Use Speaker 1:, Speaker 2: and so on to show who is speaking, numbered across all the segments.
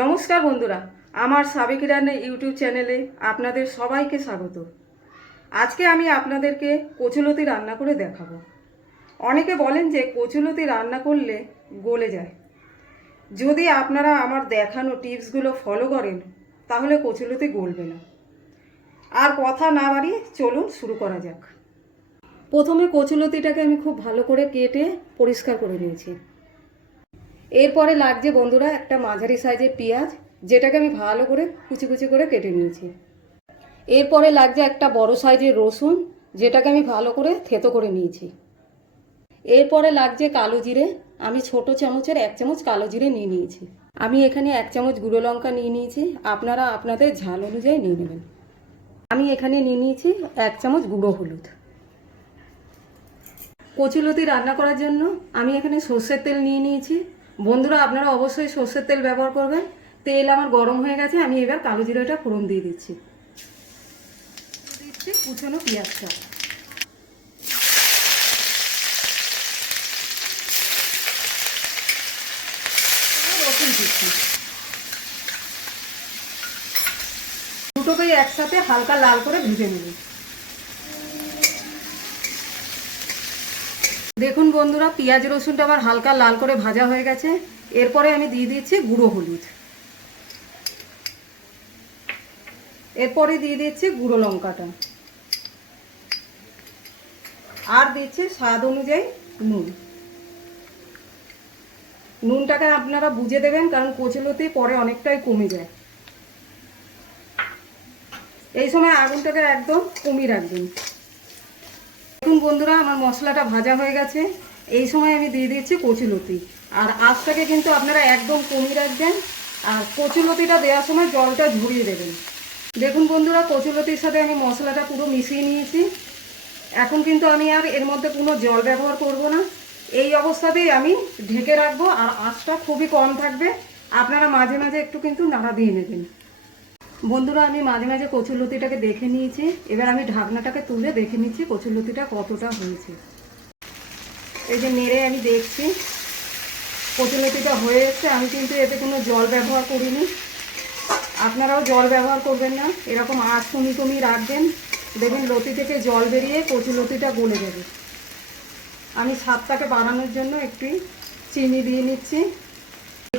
Speaker 1: নমস্কার বন্ধুরা, আমার সাবেক রান্না ইউটিউব চ্যানেলে আপনাদের সবাইকে স্বাগত। আজকে আমি আপনাদেরকে কচুলতি রান্না করে দেখাবো। অনেকে বলেন যে কচুলতি রান্না করলে গলে যায়। যদি আপনারা আমার দেখানো টিপসগুলো ফলো করেন, তাহলে কচুলতি গলবে না। আর কথা না বাড়িয়ে চলুন শুরু করা যাক। প্রথমে কচুলতিটাকে আমি খুব ভালো করে কেটে পরিষ্কার করে নিয়েছি। এরপরে লাগছে বন্ধুরা একটা মাঝারি সাইজের পেঁয়াজ, যেটাকে আমি ভালো করে কুচি কুচি করে কেটে নিয়েছি। এরপরে লাগছে একটা বড় সাইজের রসুন, যেটাকে আমি ভালো করে থেতো করে নিয়েছি। এরপরে লাগছে কালো জিরে, আমি ছোট চামচের এক চামচ কালো জিরে নিয়ে নিয়েছি। আমি এখানে এক চামচ গুঁড়ো লঙ্কা নিয়ে নিয়েছি, আপনারা আপনাদের ঝাল অনুযায়ী নিয়ে নেবেন। আমি এখানে নিয়ে নিয়েছি এক চামচ গুঁড়ো হলুদ। কচুলতি রান্না করার জন্য আমি এখানে সর্ষের তেল নিয়ে নিয়েছি। বন্ধুরা, আপনারা অবশ্যই সর্ষের তেল ব্যবহার করবেন। তেল আমার গরম হয়ে গেছে, আমি এবার কালো জিরাটা ফোড়ন দিয়ে দিচ্ছি। দিচ্ছি কুচনো পেঁয়াজটা দুটোকেই একসাথে হালকা লাল করে ভেজে নেব। দেখুন বন্ধুরা, পেঁয়াজ, রসুনটা আমার হালকা লাল করে ভাজা হয়ে গেছে। এরপরে আমি দিয়ে দিচ্ছি গুঁড়ো হলুদ। এরপরে দিয়ে দিচ্ছি গুঁড়ো লঙ্কাটা। আর দিচ্ছে স্বাদ অনুযায়ী নুন। নুনটাকে আপনারা বুঝে দেবেন, কারণ কচুলোতে পরে অনেকটাই কমে যায়। এই সময় আগুনটাকে একদম কমিয়ে রাখবেন। বন্ধুরা, আমার মশলাটা ভাজা হয়ে গেছে। এই সময় আমি দিয়ে দিচ্ছি কচুলতি আর আজটাকে কিন্তু আপনারা একদম কমিয়ে রাখবেন। আর কচুলতিটা দেওয়ার সময় জলটা ঝরিয়ে দেবেন। দেখুন বন্ধুরা কচুলতির সাথে আমি মশলাটা পুরো মিশিয়ে নিয়েছি। এখন কিন্তু আমি আর এর মধ্যে কোনো জল ব্যবহার করব না। এই অবস্থাতেই আমি ঢেকে রাখব, আর আঁচটা খুবই কম থাকবে। আপনারা মাঝে মাঝে একটু কিন্তু নাড়া দিয়ে নেবেন। বন্ধুরা, আমি মাঝে মাঝে কচুরলতিটাকে দেখে নিয়েছি। এবার আমি ঢাকনাটাকে তুলে দেখে নিচ্ছি কচুর লতিটা কতটা হয়েছে। এই যে নেড়ে আমি দেখছি, কচুরলতিটা হয়ে এসছে আমি কিন্তু এতে কোনো জল ব্যবহার করিনি। আপনারাও জল ব্যবহার করবেন না। এরকম আঁচ কমি কমি রাখবেন। দেখবেন লতি থেকে জল বেরিয়ে কচুর লতিটা গলে যাবে। আমি স্বাদটাকে বাড়ানোর জন্য একটু চিনি দিয়ে নিচ্ছি।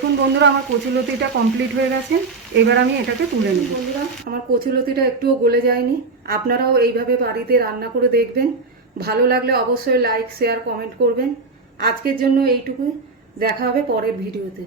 Speaker 1: দেখুন বন্ধুরা, আমার কচুলতিটা কমপ্লিট হয়ে গেছে। এবার আমি এটাকে তুলে নিই বন্ধুরা, আমার কচুলতিটা একটুও গলে যায়নি। আপনারাও এইভাবে বাড়িতে রান্না করে দেখবেন। ভালো লাগলে অবশ্যই লাইক শেয়ার কমেন্ট করবেন। আজকের জন্য এইটুকুই। দেখা হবে পরের ভিডিওতে।